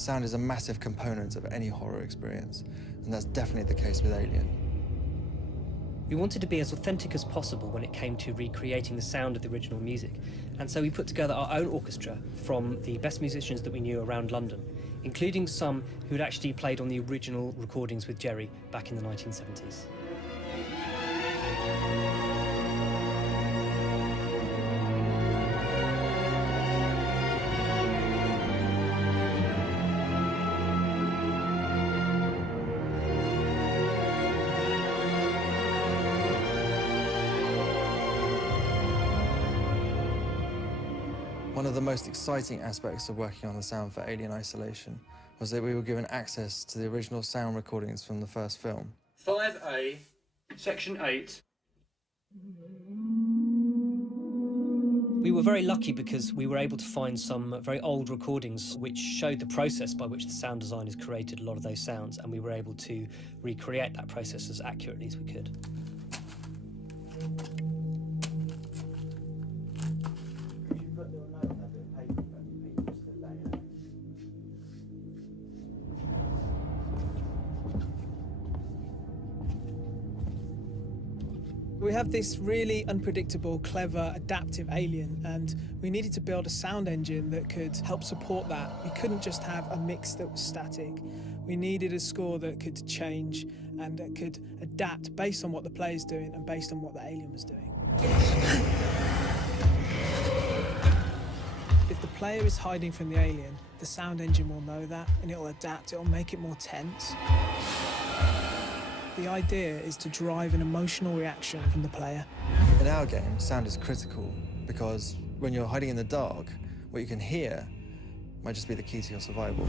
Sound is a massive component of any horror experience, and that's definitely the case with Alien. We wanted to be as authentic as possible when it came to recreating the sound of the original music, and so we put together our own orchestra from the best musicians that we knew around London, including some who'd actually played on the original recordings with Jerry back in the 1970s. One of the most exciting aspects of working on the sound for Alien Isolation was that we were given access to the original sound recordings from the first film. 5A, Section 8. We were very lucky because we were able to find some very old recordings which showed the process by which the sound designers created a lot of those sounds, and we were able to recreate that process as accurately as we could. We have this really unpredictable, clever, adaptive alien, and we needed to build a sound engine that could help support that. We couldn't just have a mix that was static. We needed a score that could change and that could adapt based on what the player's doing and based on what the alien was doing. If the player is hiding from the alien, the sound engine will know that and it'll adapt, it'll make it more tense. The idea is to drive an emotional reaction from the player. In our game, sound is critical because when you're hiding in the dark, what you can hear might just be the key to your survival.